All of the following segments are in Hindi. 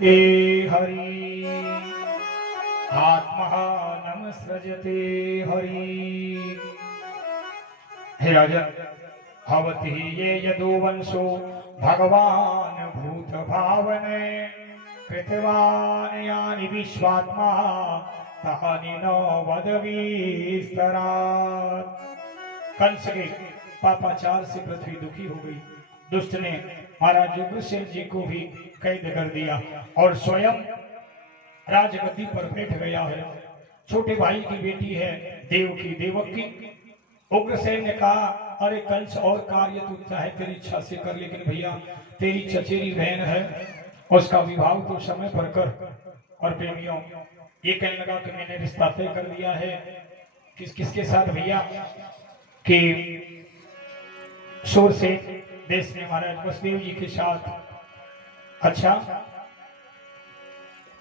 हे हरि आत्महानं सृजते हरि। हे राजन, भवति ये यदो वंशो भगवान भूत भावने कृतवान यानि विश्वात्मा तानि न वद विस्तरात्। कंस के पापाचार से पृथ्वी दुखी हो गई। दुष्ट ने महाराज उग्रसेन जी को भी कैद कर दिया और स्वयं राजगद्दी पर बैठ गया है। छोटे भाई की बेटी है देवकी देवकी। उग्रसेन ने कहा, अरे कंस और कार्य तू चाहे तेरी इच्छा से कर, लेकिन भैया तेरी चचेरी बहन है, उसका विवाह तो समय पर कर। और प्रेमियों, ये कहने लगा कि मैंने रिश्ता तय कर दिया है। किसके साथ भैया? कि शोर से देश में महाराज वसुदेव जी के साथ। अच्छा,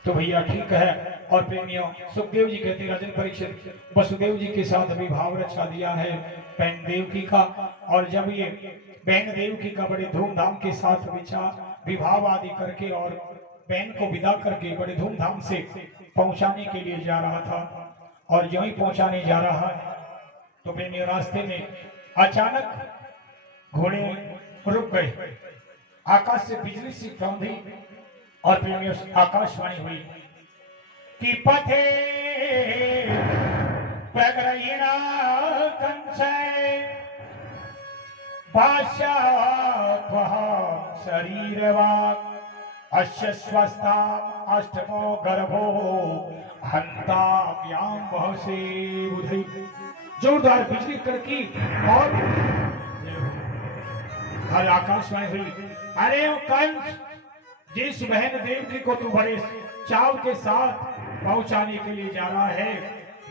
तो भैया ठीक है। और प्रेमियों, सुखदेव जी कहते, राजन परीक्षित, वसुदेव जी के साथ विवाह रचा दिया है बहन देवकी का। और जब ये बहन देवकी का बड़े धूमधाम के साथ विवाह आदि करके और बहन को विदा करके बड़े धूमधाम से पहुंचाने के लिए जा रहा था, और जो ही पहुंचाने जा रहा है तो प्रेमियों रास्ते में अचानक घोड़े रुक गए। आकाश से बिजली सी चौंधी और प्रेमियों आकाशवाणी हुई कि पथे प्रगरहिना कंसय भाष्या शरीरवाक् अस्य स्वस्था अष्टमो गर्भो हंताम्याम बहसे उधई। जोरदार बिजली कड़की और आकाशवाणी हुई, अरे वो कंस, जिस बहन देवकी को तू बड़े चाव के साथ पहुंचाने के लिए जा रहा है,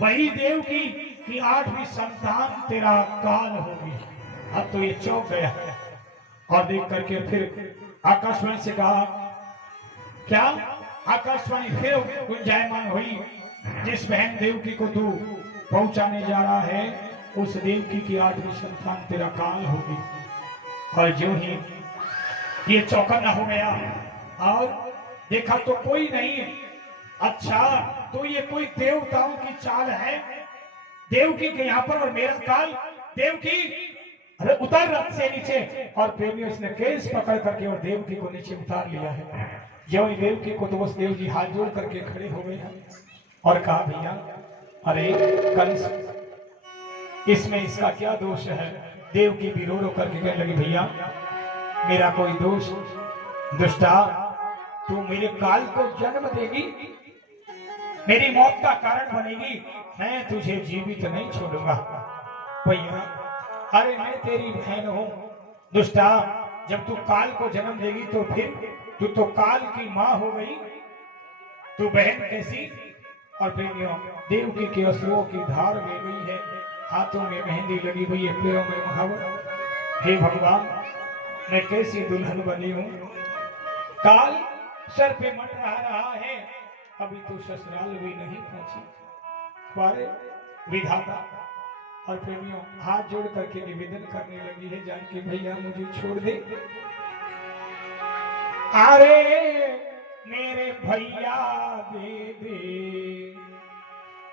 वही देवकी की 8वीं संतान तेरा काल होगी। अब तो ये चौंक गया और देख करके फिर आकाशवाणी से कहा, क्या? आकाशवाणी फिर गुंजायमान हुई, जिस बहन देवकी को तू पहुंचाने जा रहा है, उस देवकी की 8वीं संतान तेरा काल होगी। और जो ही ये चौकन्ना हो गया और देखा तो कोई नहीं। अच्छा, तो ये कोई देवताओं की चाल है? देवकी के यहाँ पर और मेरा काल। देवकी, अरे उतर रथ से नीचे। और प्रेमियों, इसने केस पकड़ करके और देवकी को नीचे उतार लिया है। जो ही देवकी को तो देव जी हाथ जोड़ करके खड़े हो गए और कहा, भैया अरे कंस, इसमें इसका क्या दोष है? देवकी भी रो रो करके कहने लगी, भैया मेरा कोई दोष? दुष्टा, तू मेरे काल को जन्म देगी, मेरी मौत का कारण बनेगी, मैं तुझे जीवित नहीं छोड़ूंगा। भैया, अरे मैं तेरी बहन हूं। दुष्टा, जब तू काल को जन्म देगी तो फिर तू तो काल की मां हो गई, तू बहन कैसी? और प्रेमियों, देवकी के अश्रुओं की धार बह गई है, हाथों में मेहंदी लगी हुई है, पैरों में महावर। हे भगवान, मैं कैसी दुल्हन बनी हूं? काल सर पे मंडरा रहा है, अभी तो ससुराल भी नहीं पहुंची। पारे विधाता। और प्रेमियों, हाथ जोड़ करके निवेदन करने लगी है, जानकी भैया मुझे छोड़ दे। अरे मेरे भैया दे दे,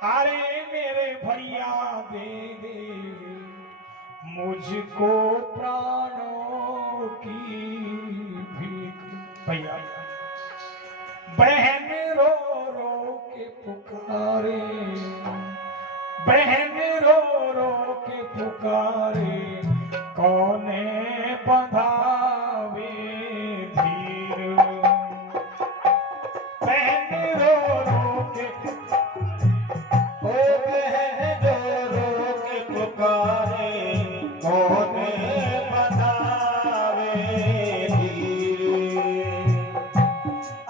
अरे मेरे भैया दे दे मुझको प्राणों की भीख। भैया, बहन रो रो के पुकारे, बहन रो रो के पुकारे, कौने बंधावे धीर। बहन रो रो के, ओ बहन रो रो के पुकारे, कौने बंधावे धीर।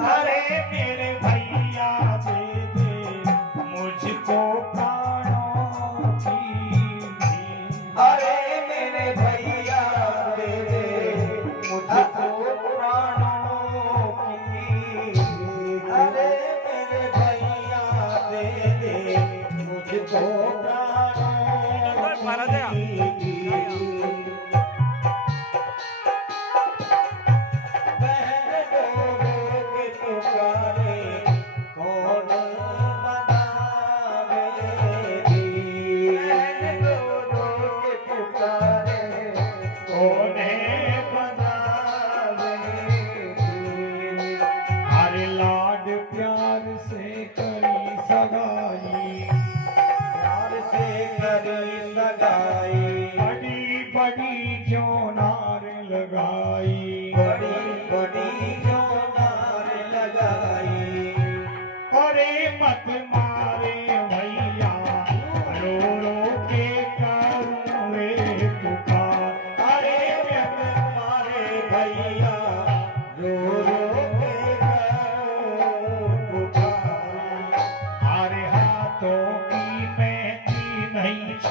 अरे मेरे भैया दे दे मुझको प्राणों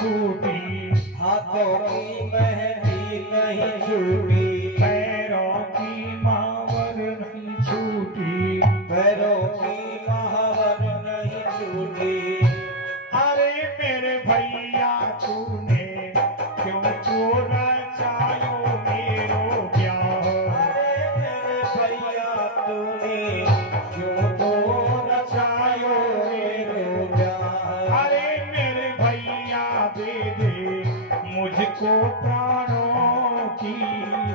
छूटी, हाथों की मेहंदी नहीं छूटी, पैरों की मावर नहीं छूटी, पैरों की महावर नहीं छूटी। अरे मेरे भैया तूने क्यों तो रचायो मेरो ब्याह, अरे मेरे भैया तूने क्यों तो रचायो मेरो ब्याह। अरे मेरे भैया दे दे मुझको प्राणों की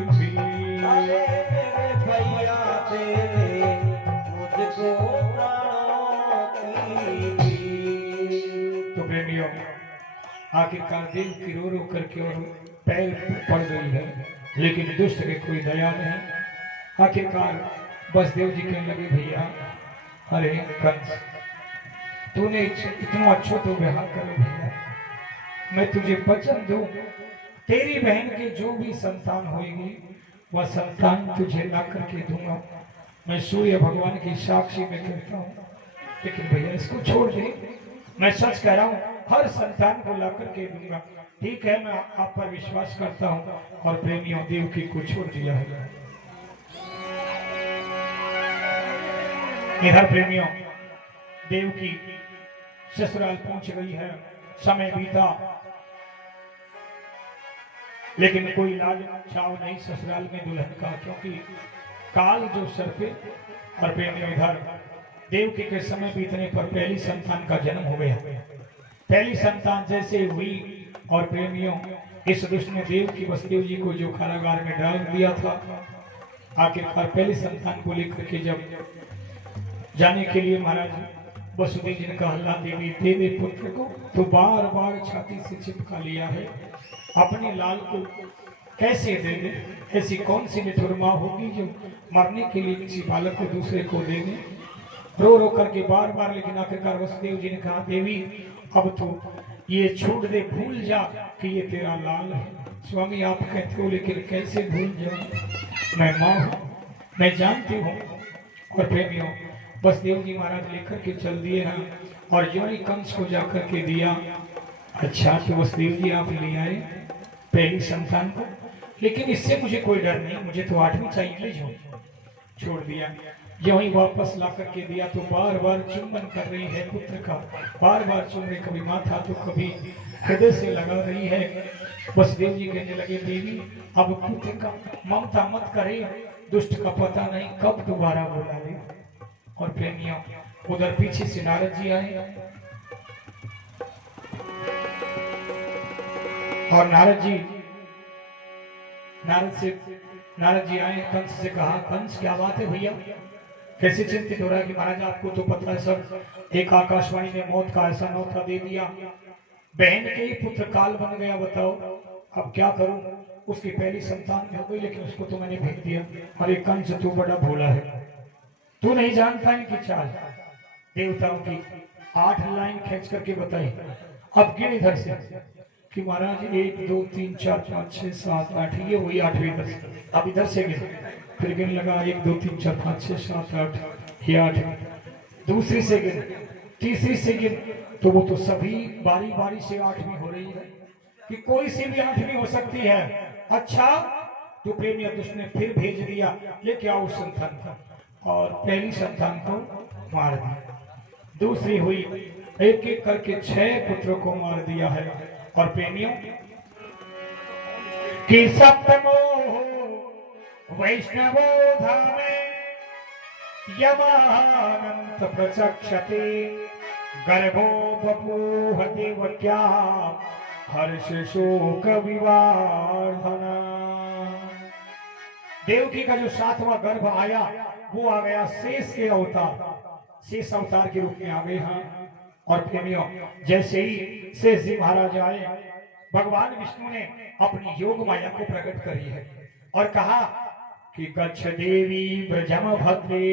भी, अरे मेरे भैया दे दे मुझको प्राणों की भी। तो प्रेमियों, आखिरकार देव की रो रो करके और पैर पड़ गई है, लेकिन दुष्ट के कोई दया नहीं। आखिरकार बसदेव जी कहने लगे, भैया अरे कंस, तूने इतना अच्छा तो व्यवहार करो भैया, मैं तुझे वचन दूं, तेरी बहन की जो भी संतान होगी वह संतान तुझे ला करके दूंगा। मैं सूर्य भगवान की साक्षी में कहता हूँ, लेकिन भैया इसको छोड़ दे, मैं सच कह रहा हूँ, हर संतान को ला करके दूंगा। ठीक है, मैं आप पर विश्वास करता हूँ। और प्रेमियों, देवकी को छोड़ दिया है। इधर प्रेमियों, देवकी ससुराल पहुंच गई है, समय बीता, लेकिन कोई लाज चाव नहीं ससुराल में दुल्हन का, क्योंकि काल जो सर पे। और प्रेमियों, इधर देवकी के समय बीतने पर पहली संतान का जन्म हो गया। पहली संतान जैसे हुई, और प्रेमियों, इस दुष्ट ने देव की वसुदेव जी को जो कारागार में डाल दिया था, आखिरकार पहली संतान को लेकर के जब जाने के लिए महाराज वसुदेव जी ने कहा, अल्लाह देवी दे दे पुत्र को, तो बार बार छाती से चिपका लिया है। अपने लाल को कैसे दे दे? ऐसी कौन सी निठुर माँ होगी जो मरने के लिए किसी बालक को दूसरे को दे दे? रो रो करके बार बार, लेकिन आखिरकार वसुदेव जी ने कहा, देवी अब तो ये छोड़ दे, भूल जा कि ये तेरा लाल है। स्वामी आप कहते हो, लेकिन कैसे भूल जाऊं? मैं माँ हूँ, मैं जानती हूँ। और प्रेमियों, वसुदेव जी महाराज लेकर के चल दिए हैं, और जो ही कंस को जाकर के दिया। अच्छा, तो वसुदेव जी आप ले आए पहली संतान को, लेकिन इससे मुझे कोई डर नहीं, मुझे तो 8वीं चाहिए, ले जाओ। छोड़ दिया। जो ही वापस ला करके दिया तो बार बार चुंबन कर रही है पुत्र का, बार बार चुम रही, कभी माथा तो कभी हृदय से लगा रही है। वसुदेव जी कहने लगे, देवी अब पुत्र का ममता मत करे, दुष्ट का पता नहीं कब दोबारा बुला ले। और प्रेमियों, उधर पीछे से नारद जी आए, और नारद जी आए, कंस से कहा, कंस क्या बात है भैया, कैसे चिंतित हो रहा है? कि महाराज आपको तो पता है सब, एक आकाशवाणी ने मौत का ऐसा न्योता दे दिया, बहन के ही पुत्र काल बन गया, बताओ अब क्या करूं? उसकी पहली संतान हो गई, लेकिन उसको तो मैंने भेज दिया। अरे कंस, तू बड़ा भोला है, तू नहीं जानता इनकी चाल देवताओं की। 8 लाइन खींच करके बताई, अब गिन इधर से कि महाराज 1 2 3 4 5 6 7 8, ये वही 8वीं दस। अब इधर से गिन, फिर गिन लगा 1 2 3 4 5 6 7 8, ये 8। दूसरी से गिन, तीसरी से गिन, तो वो तो सभी बारी बारी से 8वीं हो रही है, कि कोई सी भी 8वीं हो सकती है। अच्छा, तो प्रेमिया दुष्ट ने फिर भेज दिया, लेके आओ संतान का, और पहली संतान को मार दिया। दूसरी हुई, एक एक करके 6 पुत्रों को मार दिया है। और प्रेमियों कि सप्तमो वैष्णवो धामे यमानंत प्रचक्षते गर्भो बभूव देवक्या हर्ष शोक विवार्धना। देवकी का जो 7वां गर्भ आया, वो आ गया शेष के अवतार, शेष अवतार के रूप में आ गए हैं। और प्रेमियों, जैसे ही शेष जी महाराज आए, भगवान विष्णु ने अपनी योग माया को प्रकट करी है और कहा कि गच्छ देवी ब्रजम भद्रे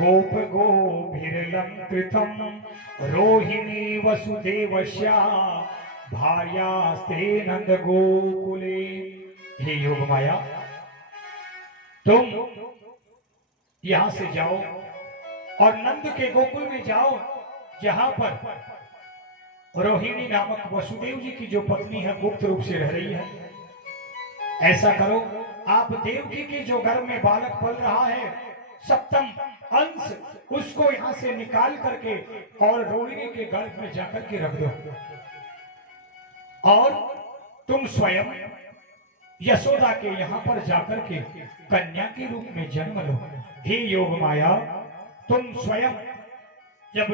गोप गोभिर्लंकृतम रोहिणी वसुदेवस्या भार्यास्ते नंद गोकुले। हे योग माया, तुम यहां से जाओ और नंद के गोकुल में जाओ, जहां पर रोहिणी नामक वसुदेव जी की जो पत्नी है गुप्त रूप से रह रही है। ऐसा करो, आप देवकी के जो गर्भ में बालक पल रहा है सप्तम अंश उसको यहाँ से निकाल करके और रोहिणी के गर्भ में जाकर के रख दो और तुम स्वयं यशोदा के यहाँ पर जाकर के कन्या के रूप में जन्म लो। हे योग माया, तुम स्वयं जब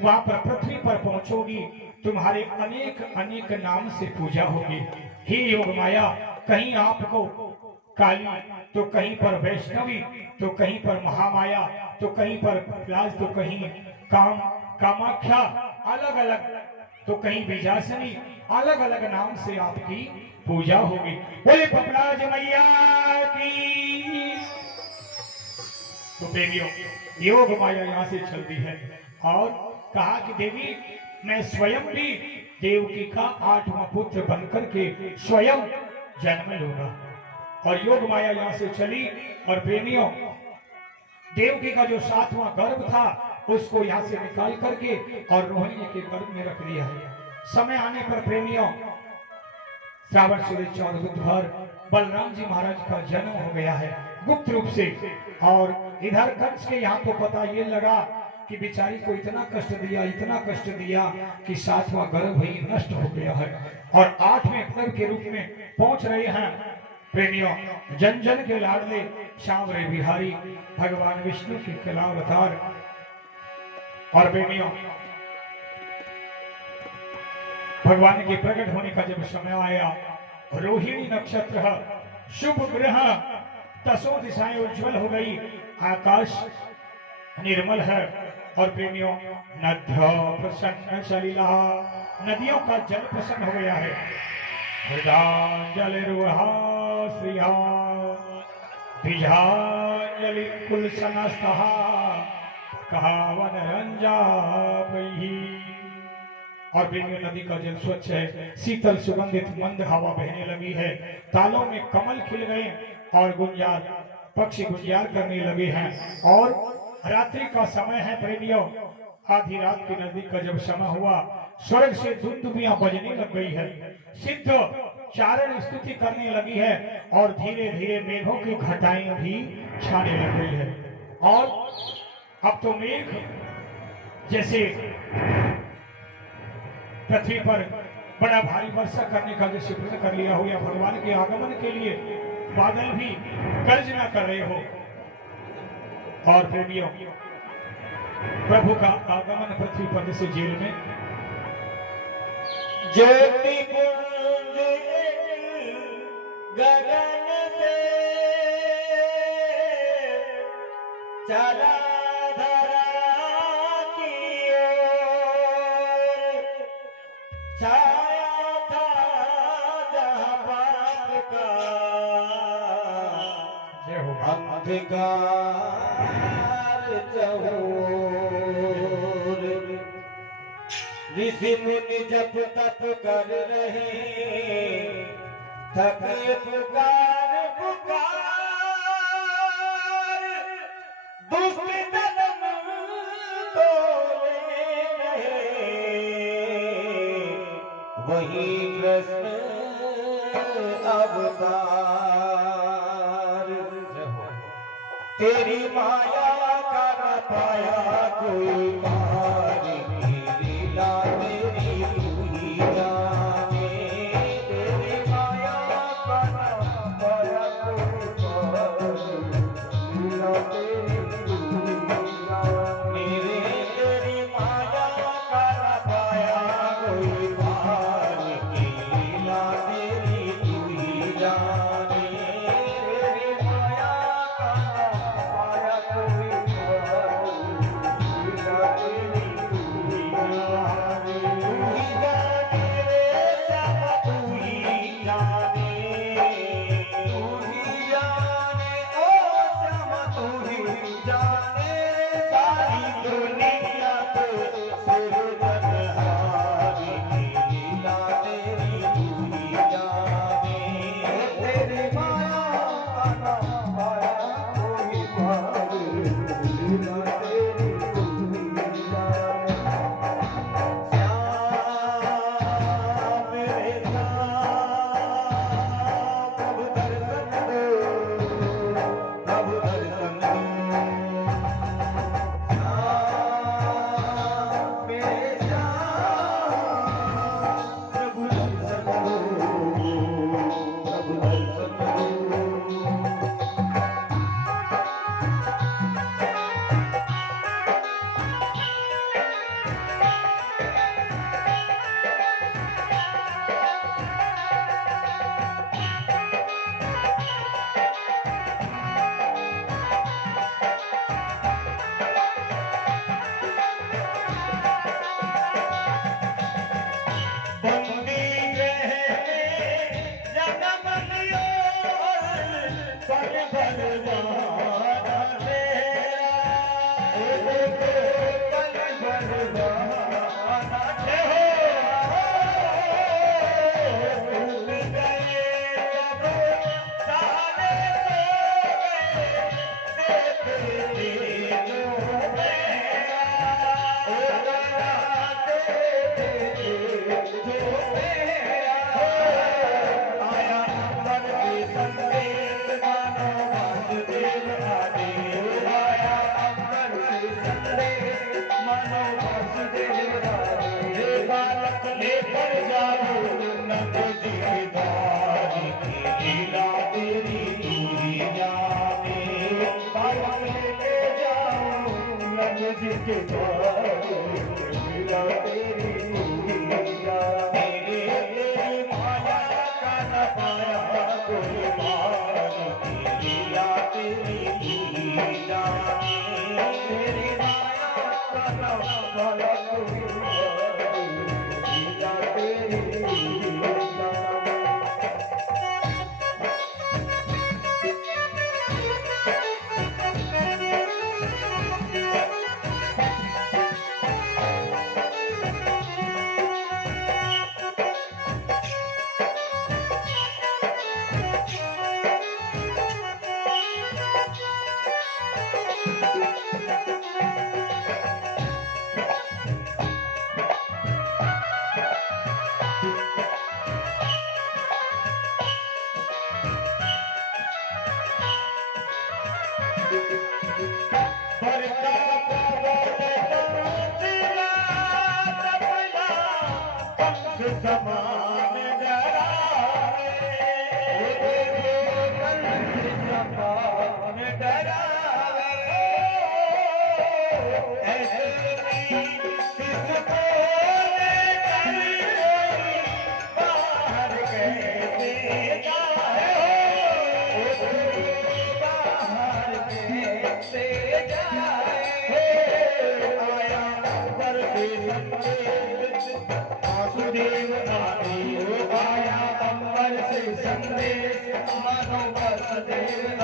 वहां पर पृथ्वी पर पहुंचोगी तुम्हारे अनेक अनेक नाम से पूजा होगी। हे योग माया, कहीं आपको काली तो कहीं पर वैष्णवी तो कहीं पर महामाया तो कहीं पर प्लाज तो कहीं कामाख्या, अलग अलग तो कहीं बीजासनी, अलग अलग नाम से आपकी पूजा होगी। बोले पपलाज मैया की। तो देवियों योग माया यहाँ से चलती है और कहा कि देवी मैं स्वयं भी देवकी का 8वां पुत्र बनकर के स्वयं जन्म लूंगा। और योग माया यहाँ से चली और प्रेमियों देवकी का जो 7वां गर्भ था उसको यहाँ से निकाल करके और रोहिणी के गर्भ में रख दिया है। समय आने पर प्रेमियों श्रावण शुरू 14 बुधवार बलराम जी महाराज का जन्म हो गया है गुप्त रूप से। और इधर कंस के यहाँ तो पता ये लगा कि बेचारी को इतना कष्ट दिया कि 7वां गर्भ ही नष्ट हो गया है और 8वें गर्भ के रूप में पहुंच रहे हैं प्रेमियों जन जन के लाडले श्यामरे बिहारी भगवान विष्णु के कला अवतार। और प्रेमियों भगवान के प्रकट होने का जब समय आया, रोहिणी नक्षत्र शुभ ग्रह 10 दिशाएं उज्जवल हो गई, आकाश निर्मल है। और प्रेमियों नद्य प्रसन्न सलिला, नदियों का जल प्रसन्न हो गया है। हृदांजलि रुहा श्रिया बीजांजलि कुल सनस्तः कहावन रंजापहि। और प्रेमियों नदी का जल स्वच्छ है, शीतल सुगंधित मंद हवा बहने लगी है, तालों में कमल खिल गए और गुंजार पक्षी गुंजार करने लगे हैं। और रात्रि का समय है प्रेमियों, आधी रात के नजदीक का जब समय हुआ स्वर्ग से दुंदुभियां बजने लग गई है, सिद्ध चारण स्तुति करने लगी है और धीरे धीरे मेघों की घटाएं भी छाने लग गई है। और अब तो मेघ जैसे पृथ्वी पर बड़ा भारी वर्षा करने का जैसे व्रत कर लिया हो या भगवान के आगमन के लिए बादल भी गर्जना कर रहे हो। और प्रेमियों प्रभु का आगमन पृथ्वी पर जैसे जेल में ज्योति पुंज गगन से चला धरा की ओर, छाया था जहाँ बात का अंधकार चहोर। ऋषि मुनि जप तप कर रहे, थके पुकार दुष्ट जन्म तोले रहे, वही कृष्ण अवतार। तेरी माया का न पाया कोई पार, लीला तेरी तू ही जाने। तेरी माया का न पाया कोई पार, लीला तेरी तू ही जाने। तेरी माया का न पाया कोई पार, लीला तेरी तू ही जाने। तेरी माया का न पाया कोई पार, लीला तेरी जिसके पास लीला तेरी लीला तेरे तेरी माया का न पाया कोई मान लीला तेरी लीला तेरी माया का न पाया कोई मान लीला तेरी लीला समान डरावे समान डरावे ऐसे किसको लेकर बाहर कैसे जाए बाहर कैसे जाए आया पर वासुदेव आदि आया अंबर से संदेश मानो वासुदेव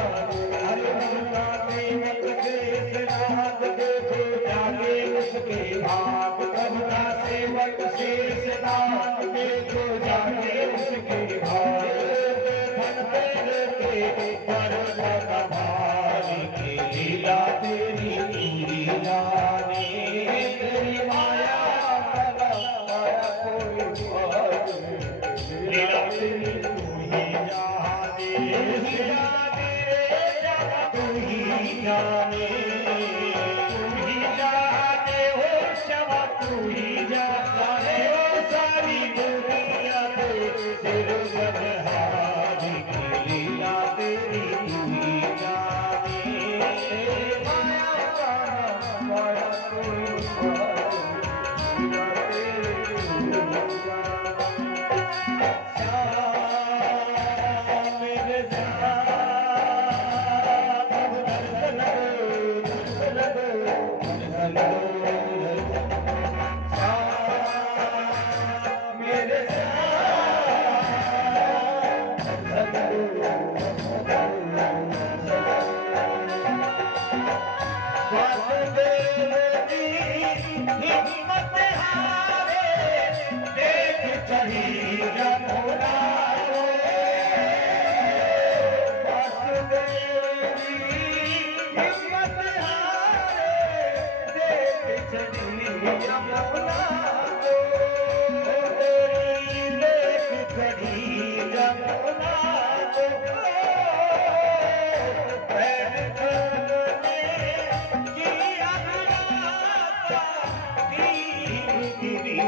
हरे मुन्ना सेवक शेष नाथ देखो जागे उसके भाग करुणा सेवक शेष नाथ देखो जागे उसके भाग धन तेरे के पर भारी की लीला तेरी लीला तेरी माया लीला तेरी तू ही जाने तू ही जाने हो शवा तू ही जाने हो सारी दुनिया तो सिर बदहारी की लीला तेरी तू ही जाने माया का माया कोई लीला तेरी हिम्मत हारे देख चढ़ी जमुना वासुदेवी हिम्मत हारे देख चढ़ी जमुना तेरी देख चढ़ी जमुना की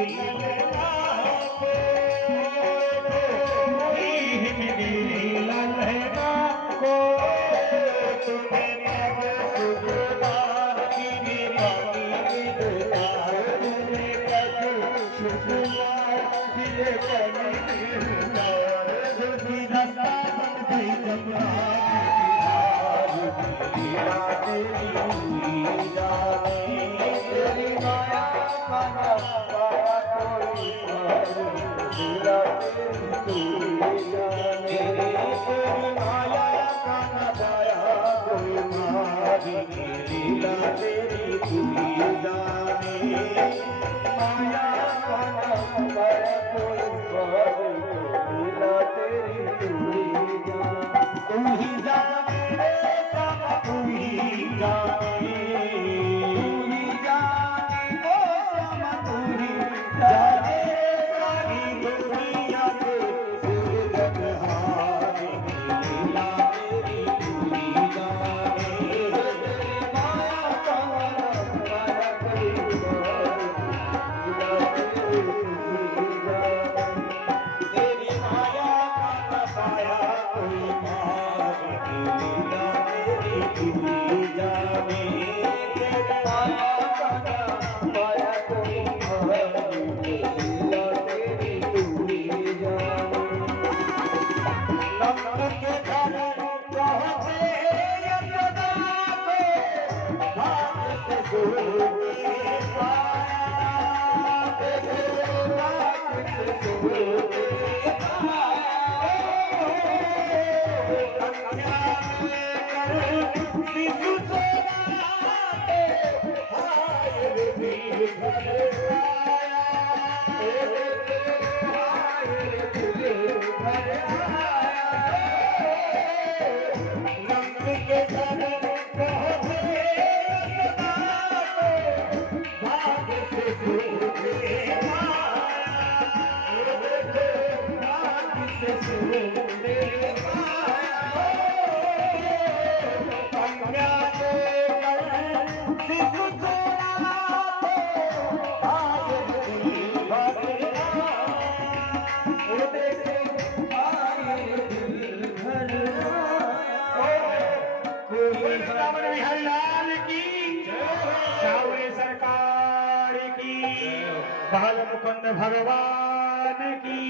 बाल मुकुंद भगवान की।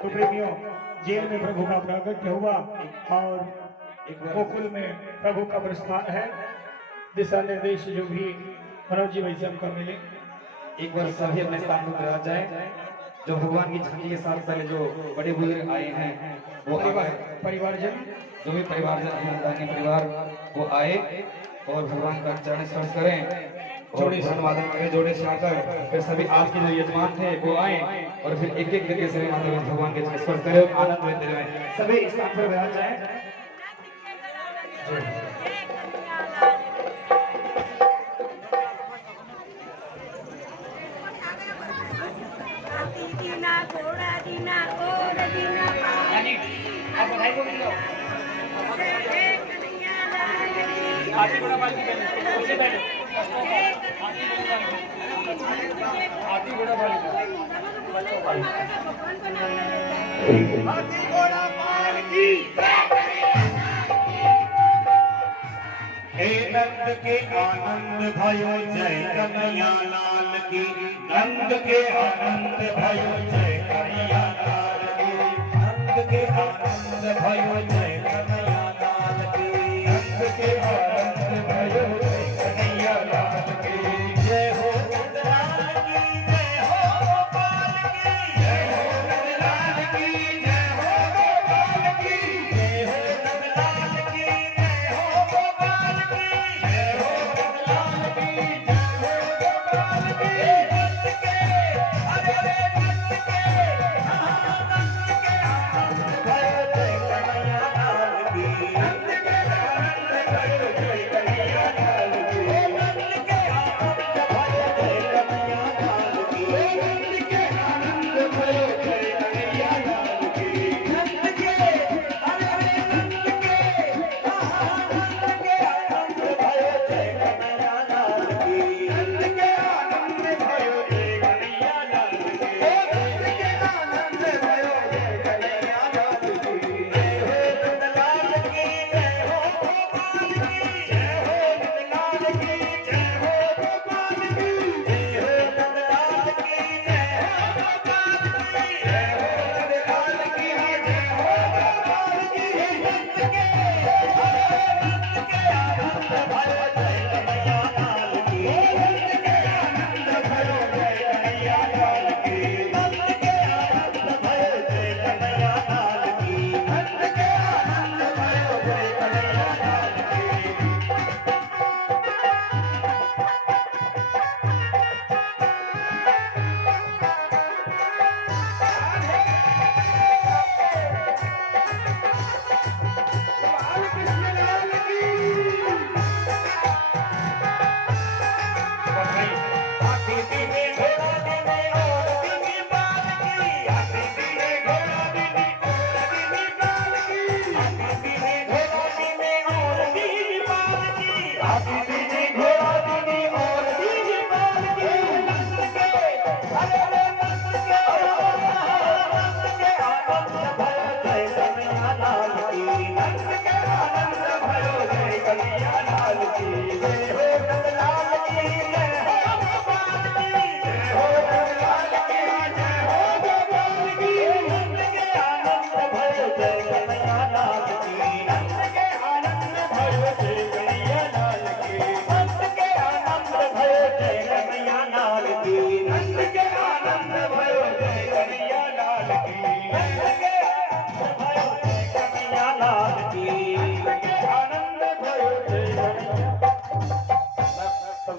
तो प्रेमियों, जेल में प्रभु का प्रागट्य हुआ और गोकुल में प्रभु का प्रस्थान है। दिशा निर्देश जो भी मनोज जी वैसे हमको मिले। एक बार सभी अपने स्थान पर बैठ जाए। जो भगवान की झांकी के साथ पहले जो बड़े बुजुर्ग आए हैं वो परिवारजन, जो भी परिवारजन हैं, दानी परिवार वो आए और भगवान का चरण स्पर्श करें और धन्यवाद करें जोड़े से आकर। फिर सभी आज के जो यजमान थे वो आए और फिर एक एक करके सभी माता भगवान के चरण स्पर्श करें, आनंद लेते रहे। सभी स्थान पर बैठ जाए। दीना घोड़ा दीना और दीना आप बधाई को मिलो। आती घोड़ा बाल की पहले उसे बैठो। आती घोड़ा बाल की। हे नंद के आनंद भयो जय कन्हैया लाल की। नंद के आनंद भयो जय कन्हैया लाल की। नंद के आनंद भयो जय कन्हैया लाल की। नंद के आनंद भयो जय कन्हैया लाल की। जय हो नंदलाल की, जय हो गोपाल की। जय हो नंदलाल की, जय हो गोपाल की। जय हो नंदलाल की, जय हो गोपाल की। जय हो नंदलाल की, जय हो गोपाल की। नंद के अरे नंद के नंद के आनंद भयो जय कन्हैया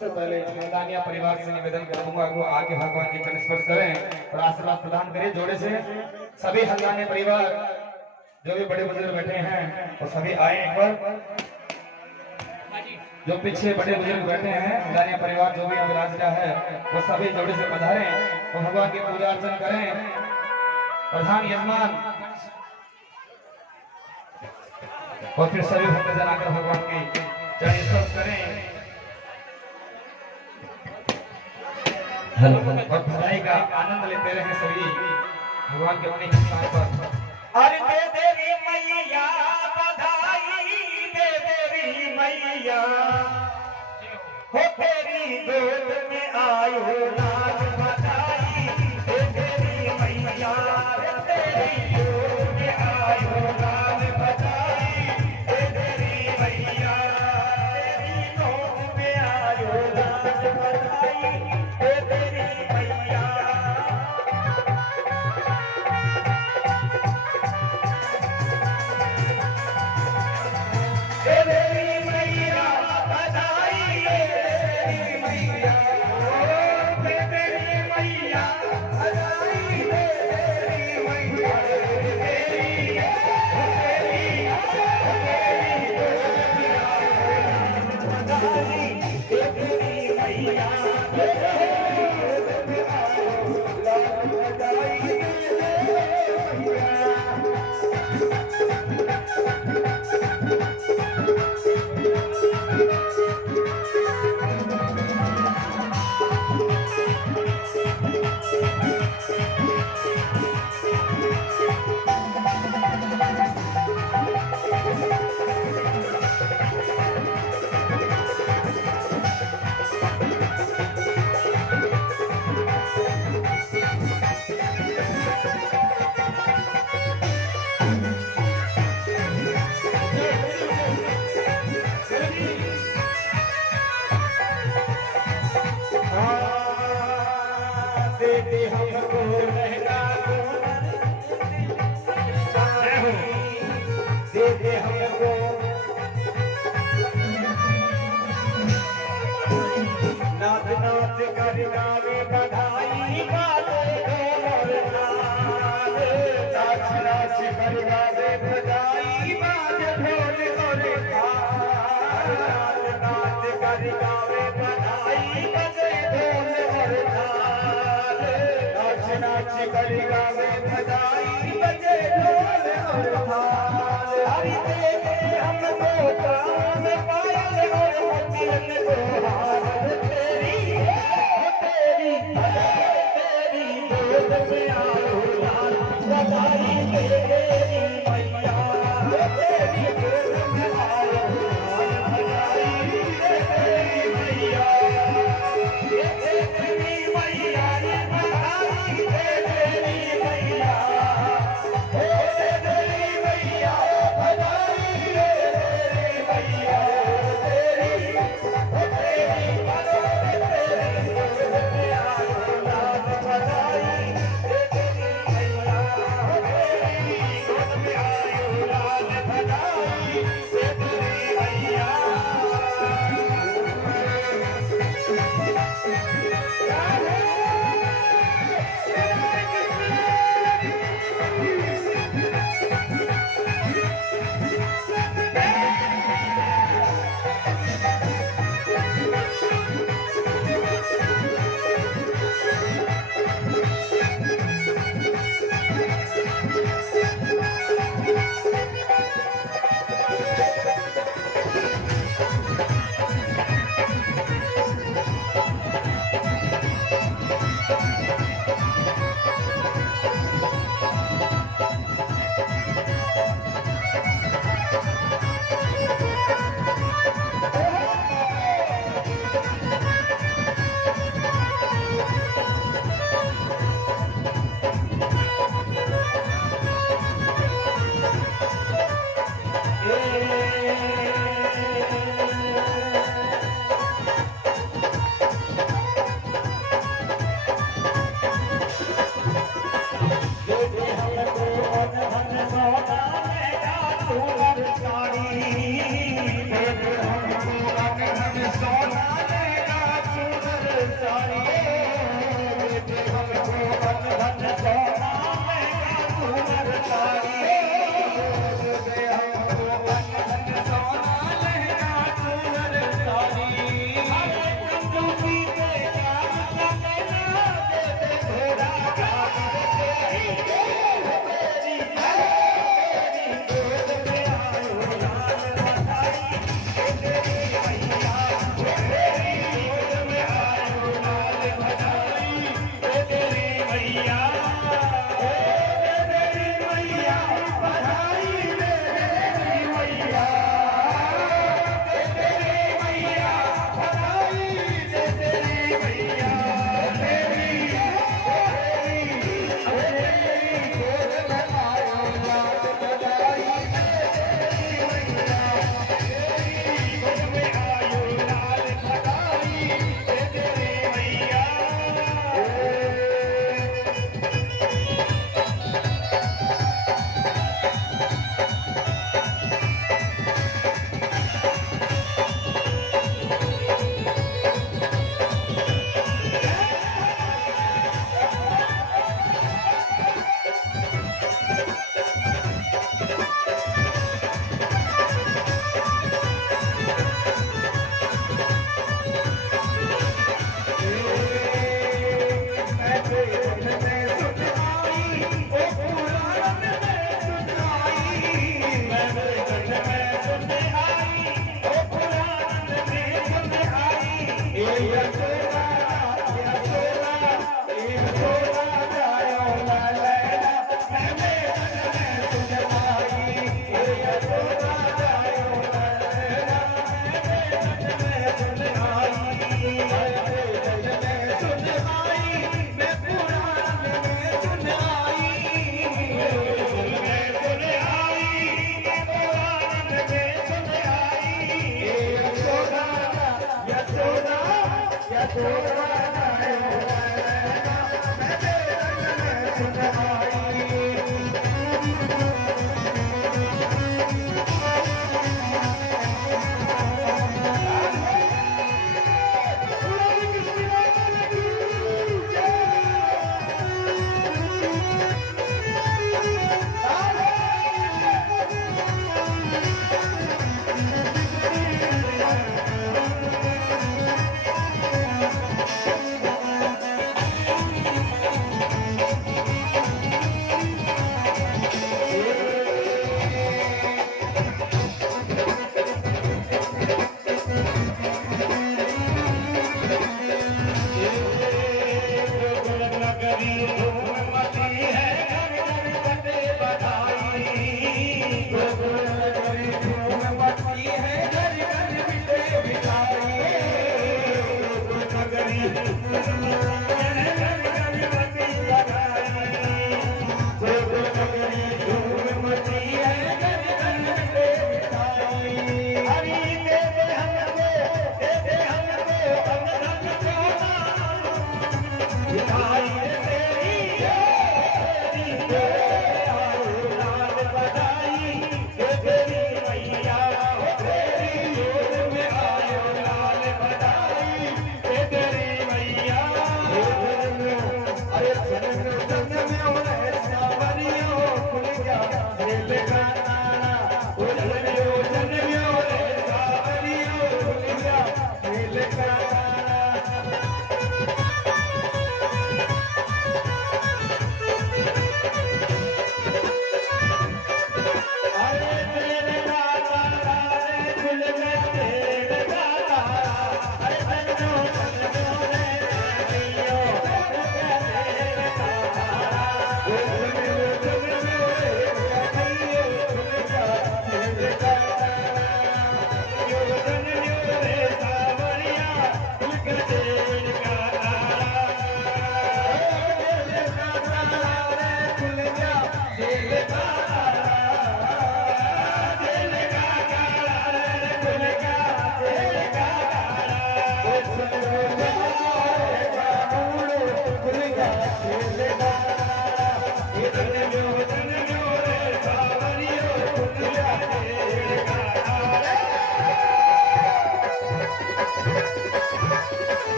सबसे पहले मैदानिया परिवार से निवेदन करूंगा वो आके भगवान की चरण स्पर्श करें और आशीर्वाद प्रदान करें जोड़े से। सभी हल्दानी परिवार जो भी बड़े बुजुर्ग बैठे हैं वो सभी आए एक बार। जो पीछे बड़े बुजुर्ग बैठे हैं हल्दानिया परिवार जो भी अभिलाष का है वो सभी जोड़े से पधारें और भगवान की पूजा अर्चना करें। प्रधान यजमान और फिर सभी भक्तजन आकर भगवान की चरण स्पर्श करें और भलाई का आनंद लेते रहे सभी भगवान के अपने स्थान पर। अरे दे देवी मैया बधाई, दे देवी मैया हो तेरी गोद में आयो लाल बधाई, दे देवी मैया तेरी गोद में आयो लाल बधाई, दे देवी मैया तेरी गोद में आयो लाल बधाई, दे देवी मैया। दे हमको लहंगा दे दे हमको नाच नाच कर गावे बधाई बाजे ढोल नाच, नाच नाच कर गावे बधाई बाजे ढोल और ताल, नाच नाच कर गावे बधाई बाजे ढोल और ताल, नाच नाच कर गावे बधाई बाजे ढोल और ताल। हरि दे दे हमको कान पायल और मोतियन को हार, तेरी गोद में आयो लाल बधाई, दे देवी मैया तेरी गोद में आयो लाल बधाई, दे देवी मैया, दे देवी मैया रे बधाई, दे देवी मैया, दे देवी मैया बधाई, दे देवी मैया तेरी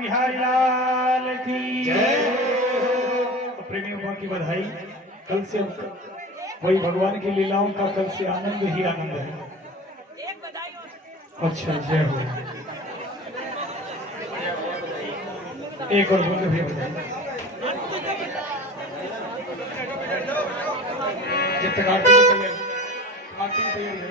बिहारी लाल की जय। तो प्रेमियों की बधाई। कल से वही भगवान की लीलाओं का कल से आनंद ही आनंद है। अच्छा जय हो। एक और बोल भी बधाई। जब तक आरती तैयारी है।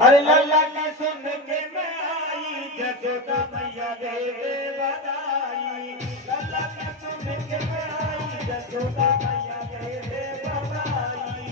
अरे लल्ला की सुन के मैं आई जसोदा मैया दे दे बधाई। लल्ला की सुन के मैं आई जसोदा मैया दे दे बधाई।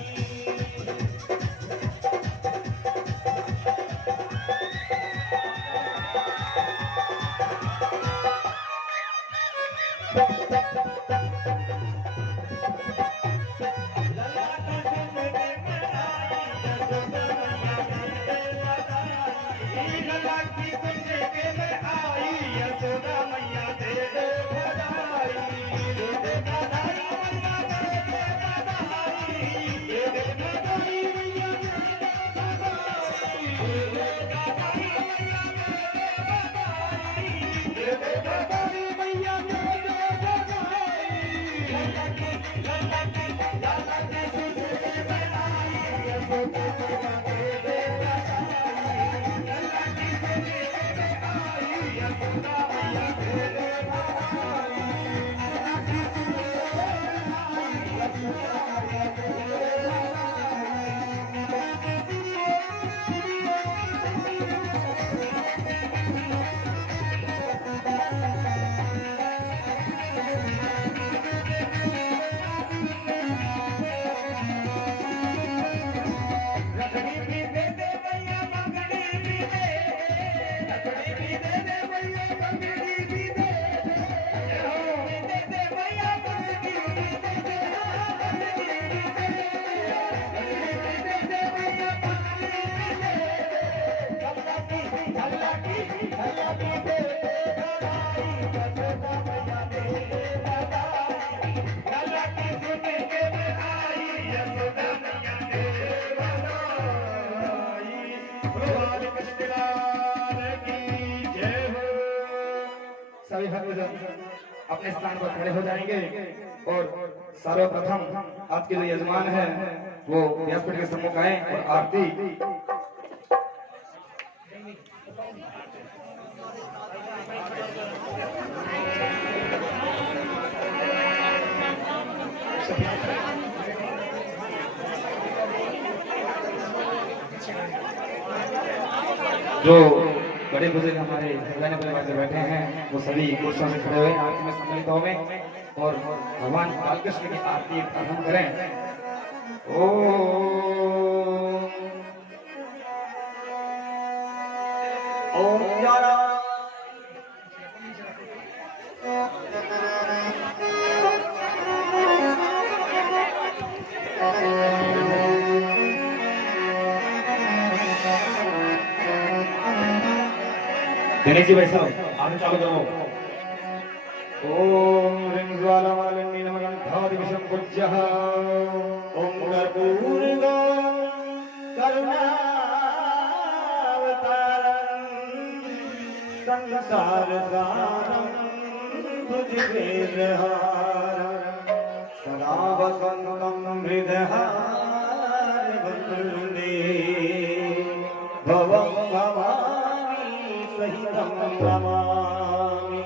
कृष्ण लाल की जय हो। सभी भक्तजन अपने स्थान पर खड़े हो जाएंगे और सर्वप्रथम आज के जो यजमान है वो व्यासपीठ के सम्मुख आए और आरती जो बड़े बुजुर्ग हमारे खजाने परिवार से बैठे हैं वो सभी कुर्सियों से खड़े हुए आरती में सम्मिलित हो गए और भगवान बालकृष्ण की आरती प्रारंभ करें। ओम जरा दिनेश जी भाई साहब आपने चालू करो। ओम ह्रीं ज्वाला मालिनी नमः गंधादि विषम पूज्यः ओम कर्पूर करुणावतारं संसार सारं भुजगेन्द्रहारं सदा वसन्तं हृदयहार वन्दे भवं भवानी सहितं नमामि।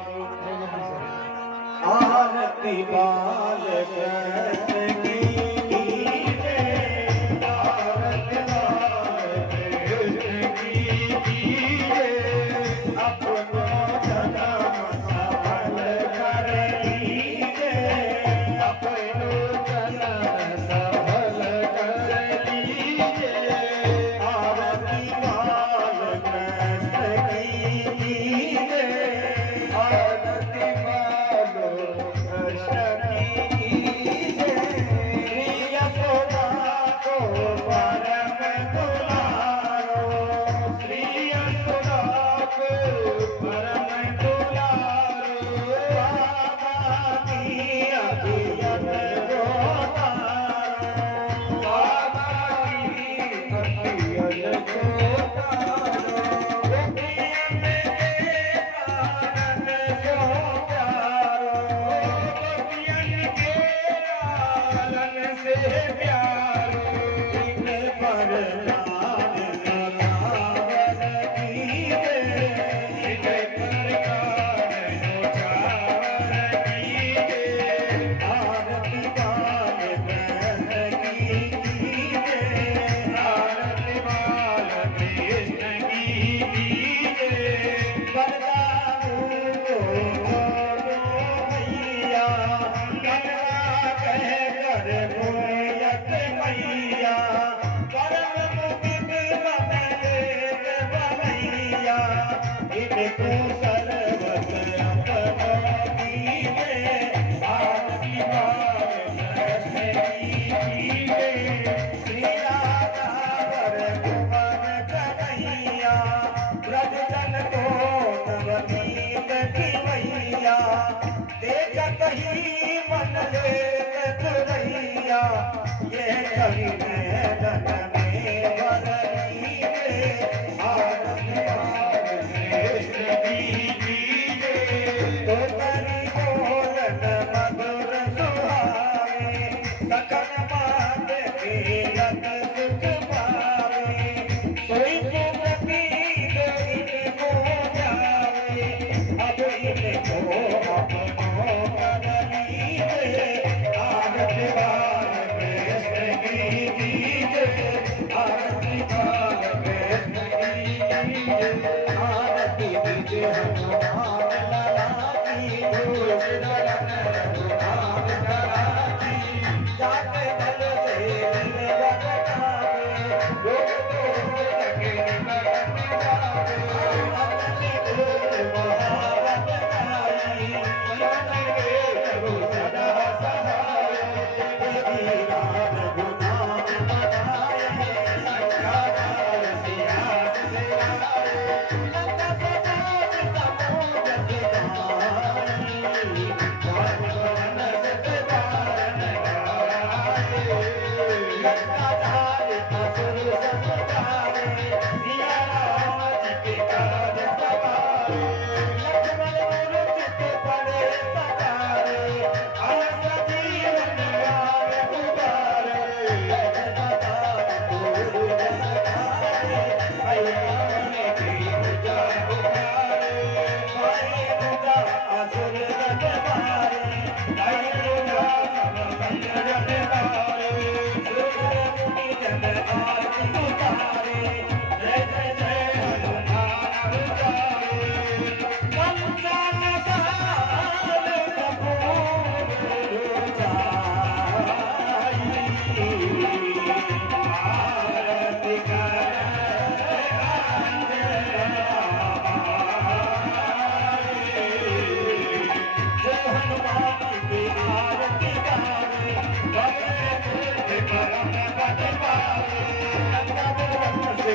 आरती बालकृष्ण की जय, आरती बालकृष्ण की जय। अपना जन्म सफल कर लीजिए, अपनो जन्म सफल कर लीजिए। आरती बालकृष्ण की जय, आरती बालकृष्ण की जय। श्री यशोदा को परम दुलारो, श्री यशोदा को परम दुलारो। बाबा की अभियत को तारो, बाबा की अभियत को तारो। प्रेम के कारण को प्यारो, गोपियन के लालन से प्यारो। इन पर नाम नचावन कीजे, इन पर कान उचावन कीजे। आरती बालकृष्ण की कीजे, आरती बालकृष्ण की कीजे। वरदानु को छोड़ो भैया, कलरा कह कर बोयत मैया। परम मुदित बनेत बनैया, इनको सर्वत अपनो कीजे। आरती बालकृष्ण की कीजे। श्री राधा वर कुंवर कन्हैया, ब्रजजन को नवनीत की मैया। देखत ही मन लेत चुरैया, ये कवि नयन में वर लीजे। आरती बालकृष्ण की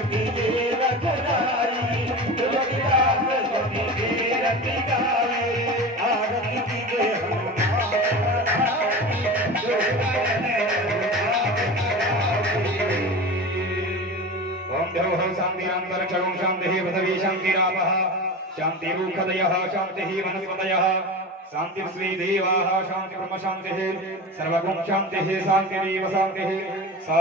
कीजिए रखदारी तुलसीदास स्वामी के रति गावे आरती कीजिए ओम देवो शांतिरंतरिक्षं शांतिः पृथिवी शांतिरापः शांतिरूपदयः शांतिः वनस्पतयः शांतिर्श्री देवाः शांति ब्रह्म शांतिः सर्वगुण शांतिः शांतिरेव शांतिः सा